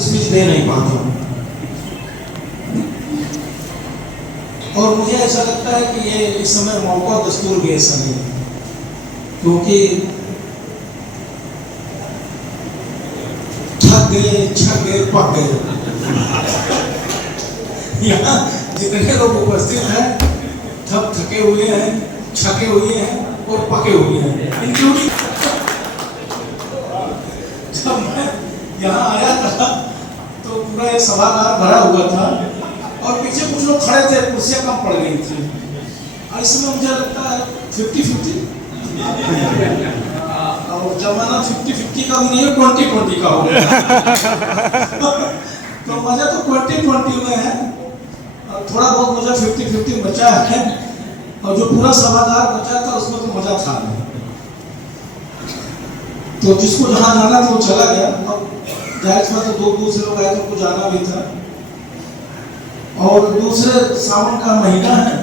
Speech दे नहीं पाता हूँ। और मुझे ऐसा लगता है कि ये इस समय मौका दस्तूर भी ऐसा नहीं है, क्योंकि छक गए पक गए। यहाँ जितने लोग उपस्थित हैं सब थके हुए हैं, छके हुए हैं और पके हुए हैं, इंक्लूडिंग जब मैं यहाँ आया था तो पूरा ये सभागार भरा हुआ था और पीछे कुछ लोग खड़े थे, कुर्सियां कम पड़ गई थी। और इसमें मुझे लगता है 50-50 और जमाना 50-50 का भी नहीं है, 20-20 का हो। तो मजा तो 20-20 में है, और थोड़ा बहुत मजा 50-50 बचा है, और जो पूरा सभागार बचा था उसमें तो मजा था नहीं। तो जिसको जहाँ जाना था वो चला गया, और जाहिर बात तो दूर से लोग आए तो उनको जाना भी था। और दूसरे सावन का महीना है,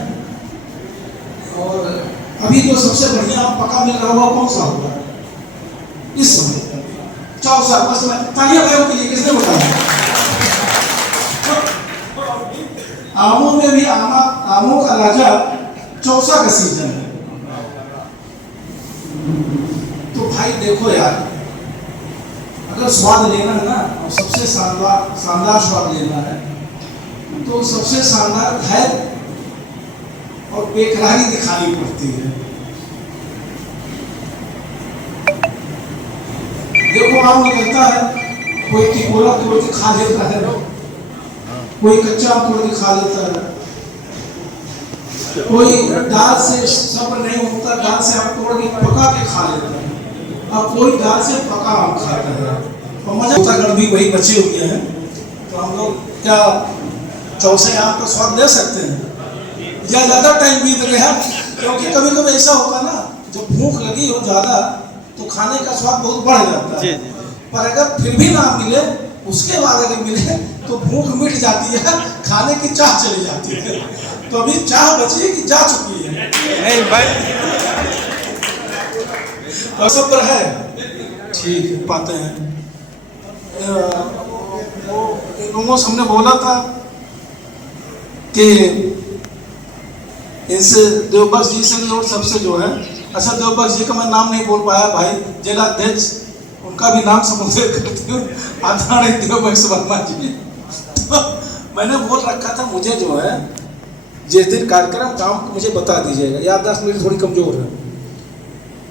और अभी जो सबसे बढ़िया पका मिल रहा हुआ कौन सा होगा इस समय? चौसा। बस तालियां भाइयों के लिए, किसने बताया? आमों में भी आमों का राजा चौसा का सीजन है। तो भाई देखो यार, अगर स्वाद लेना है ना, और सबसे शानदार स्वाद लेना है, तो सबसे शानदार धैर्य और बेकरारी दिखानी पड़ती है। देखो आम निकलता है, कोई टिकोला तोड़ के खा लेता है, कोई कच्चा आम तोड़ के खा लेता है, कोई दाल से सब्र नहीं होता, दाल से आम तोड़ के पका के खा लेता है, और कोई दाल से पका आम खाता है। और मजा उत्तराखंड भी वही बचे हुए हैं। तो हम लोग क्या चौसे आम का स्वाद ले सकते हैं, या ज्यादा टाइम बीत गया? क्योंकि कभी कभी ऐसा होता ना, जब भूख लगी हो ज्यादा तो खाने का स्वाद बहुत बढ़ जाता है। पर अगर फिर भी ना मिले, उसके बाद अगर मिले तो भूख मिट जाती है, खाने की चाह चली जाती है। तो अभी चाह बची है कि जा चुकी है? नहीं भाई, सब्र है, ठीक है, पाते हैं। वो हमने बोला था कि इनसे देवबख्श जी से और सबसे जो है, अच्छा देवबख्श जी का मैं नाम नहीं बोल पाया भाई, जिलाध्यक्ष, उनका भी नाम संबोधित करती हूँ, आदरणीय देवबख्श वर्मा जी। तो मैंने बोल रखा था, मुझे जो है जिस दिन कार्यक्रम काम मुझे बता दीजिएगा, याददाश्त मेरी थोड़ी कमजोर है।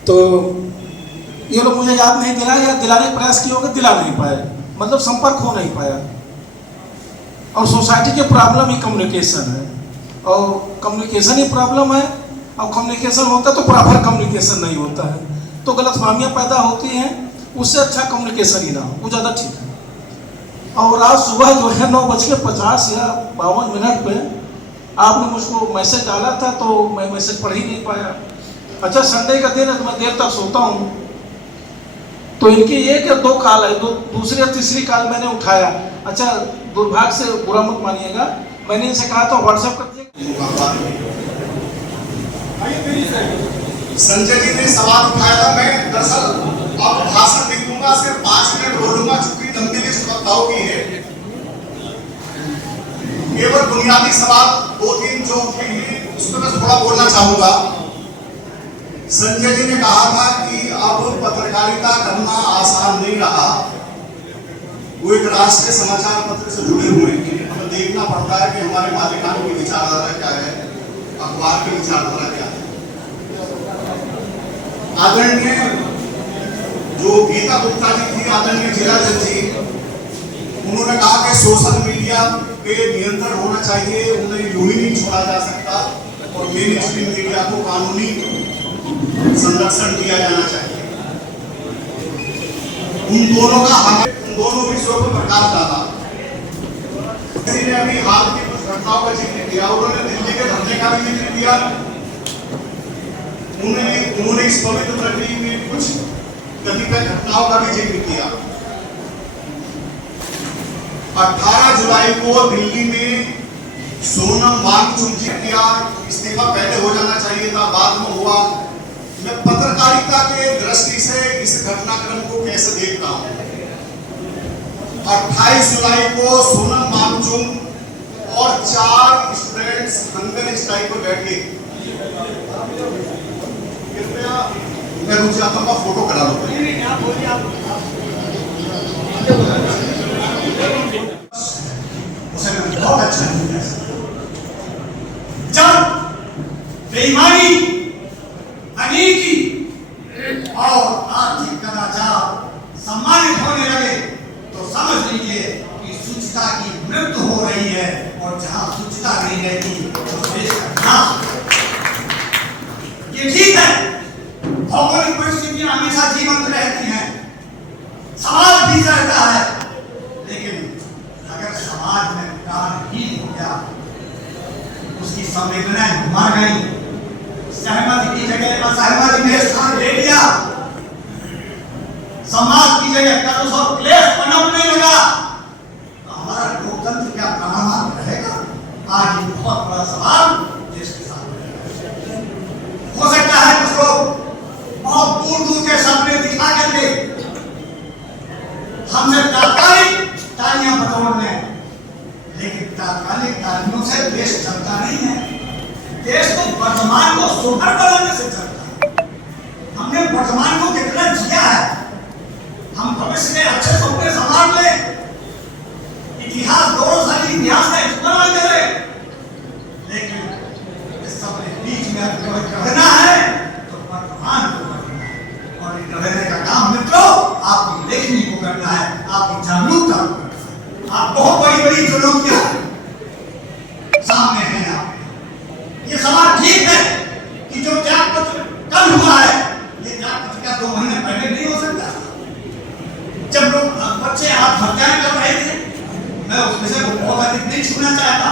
तो ये लोग मुझे याद नहीं दिलाए, या दिलाने का प्रयास किया होगा, दिला नहीं पाए, मतलब संपर्क हो नहीं पाया। और सोसाइटी की प्रॉब्लम ही कम्युनिकेशन है, और कम्युनिकेशन ही प्रॉब्लम है, और कम्युनिकेशन होता है तो प्रॉपर कम्युनिकेशन नहीं होता है, तो गलतफहमियां पैदा होती हैं। उससे अच्छा कम्युनिकेशन ही ना हो, वो ज़्यादा ठीक है। और आज सुबह जो है 9:50 या 52 पे आपने मुझको मैसेज डाला था, तो मैं मैसेज पढ़ ही नहीं पाया। अच्छा संडे का दिन है तो मैं देर तक सोता हूँ, तो इनकी एक या 2 कॉल है, दूसरी या तीसरी कॉल मैंने उठाया। अच्छा दुर्भाग्य से बुरा मत मानिएगा, मैंने इनसे कहा था व्हाट्सएप कर दिया। संजय जी ने सवाल उठाया था, मैं दरअसल अब भाषण नहीं दूंगा, सिर्फ 5 मिनट बोलूंगा, चूंकि लंबी लिस्ट वक्ताओं की है। केवल बुनियादी सवाल 2-3 जो उठे हैं उसमें मैं थोड़ा बोलना चाहूंगा। संजय जी ने कहा था कि अब पत्रकारिता करना आसान नहीं रहा, वो एक राष्ट्रीय समाचार पत्र से जुड़े हुए हैं, हमें देखना पड़ता है कि हमारे मालिकान की विचारधारा क्या है, अखबार की विचारधारा क्या है। आदरणीय जो गीता गुप्ता जी थी, आदरणीय जिलाध्यक्ष जी, उन्होंने कहा कि सोशल मीडिया पे नियंत्रण होना चाहिए, उन्हें यूं ही नहीं छोड़ा जा सकता, और मेन स्ट्रीम मीडिया को कानूनी संरक्षण दिया जाना चाहिए। उन दोनों विषयों पर प्रकाश डाला। किसी ने अभी हाल की कुछ घटनाओं का जिक्र किया, उन्होंने दिल्ली के धरने का भी जिक्र किया, उन्होंने इस पवित्र नगरी में कुछ कतिपय घटनाओं का भी जिक्र किया। 18 जुलाई को दिल्ली में सोनम वांगचुक जी का इस्तीफा पहले हो जाना चाहिए था, बाद में हुआ। मैं पत्रकारिता के दृष्टि से इस घटनाक्रम को कैसे देखता हूं? 28 जुलाई को सोनम वांगचुक और 4 स्टूडेंट्स हंगर स्ट्राइक पर बैठ गए। कृपया मैं रुक जाता हूँ, फोटो करा लो। बहुत अच्छा जब बेईमानी, अनीति और आर्थिक कदाचार सम्मानित होने लगे तो समझ लीजिए कि शुचिता की मृत्यु हो रही है, और जहां शुचिता नहीं रहती तो देश का नाश। ये ठीक है, भौगोलिक परिस्थितियां हमेशा जीवंत रहती हैं, समाज भी रहता है, लेकिन अगर समाज में प्राणहीन हो गया, उसकी संवेदनाएं मर गई, सहमति की जगह असहमति में स्थान ले लिया, समाज की जगह कलश और क्लेश पनपने लगा, तो हमारा लोकतंत्र क्या प्राणवान रहेगा? आज ये बहुत बड़ा सवाल देश के सामने हो सकता है। कुछ लोग बहुत दूर दूर के सपने दिखा करके हमसे तात्कालिक तालियां बटोरने, लेकिन तात्कालिक तालियों से देश चलता नहीं है। देश तो वर्तमान को सुधार बनाने से चलता है। हमने वर्तमान को कितना जिया है, हम भविष्य के अच्छे सपने संभाल ले, इतिहास गौरवशाली इतिहास का इस्तेमाल करें, लेकिन इस सबके बीच में अगर कहना है तो वर्तमान को करना है, और ये कहने का काम मित्रों आपकी लेखनी को करना है, आपकी जागरूकता को करना है। आप बहुत बड़ी बड़ी चुनौतियां सामने हैं आपके। ये सवाल ठीक है कि जो त्याग पत्र कल हुआ है, ये त्याग पत्र क्या 2 महीने पहले नहीं हो सकता? जब लोग बच्चे आत्महत्याएं कर रहे थे, मैं उस विषय को बहुत अधिक नहीं छूना चाहता,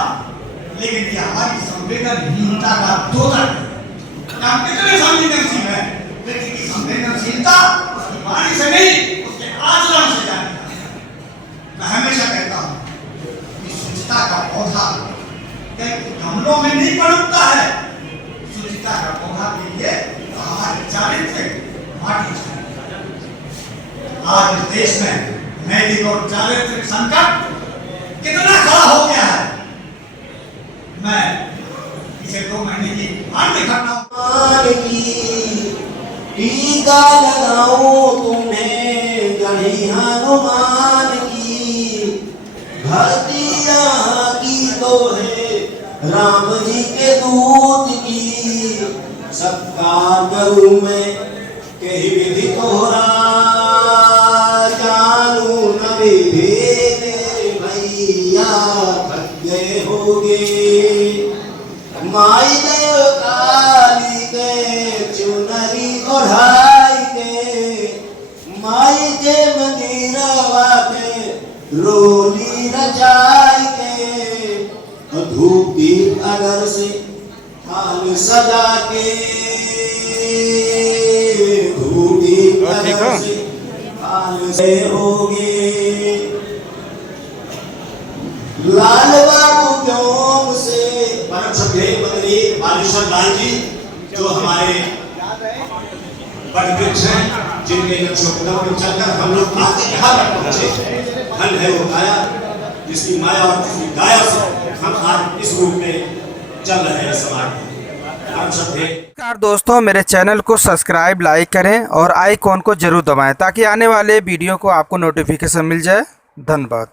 लेकिन ये हमारी संवेदनहीनता का द्योतक है। हम कितने संवेदनशील हैं, लेकिन की संवेदनशीलता उसकी वाणी से नहीं, उसके आचरण से जानी जाती है। मैं हमेशा कहता हूँ कि शुचिता का पौधा गमलों में नहीं पनपता है, शुचिता का पौधा के लिए हमारे चारित्र्य माटी चाहिए। आज इस देश में नैतिक और चारित्रिक संकट कितना खड़ा हो गया है, मैं इसे 2 महीने की अन्य घटना टीका लगाऊं तुम्हें गढ़ी हनुमान की, भक्ति यहाँ की तो है राम जी के दूत की, सत्कार करूं मैं कही विधि तोरा, जानू न विधि भैया थक गए होगे, माई देव काली के चुनरी ओढ़ाई के, माई के मंदिरवा के रोली रचाई के, धूप दीप अगर से थाल सजा के, धूप दीप अगर से थाल से होगे, लाल बाबू क्यों से परम सभ्य मंत्री बालेश्वर लाल जी, जो हमारे वटवृक्ष हैं, जिनके नक्शों पर चलकर हम लोग आज यहाँ तक पहुंचे। धन है वो काया जिसकी माया और जिसकी गाया से हम आज इस रूप में चल रहे हैं समाज में। परम सभ्य नमस्कार दोस्तों, मेरे चैनल को सब्सक्राइब लाइक करें और आइकॉन को जरूर दबाएं ताकि आने वाले वीडियो को आपको नोटिफिकेशन मिल जाए। धन्यवाद।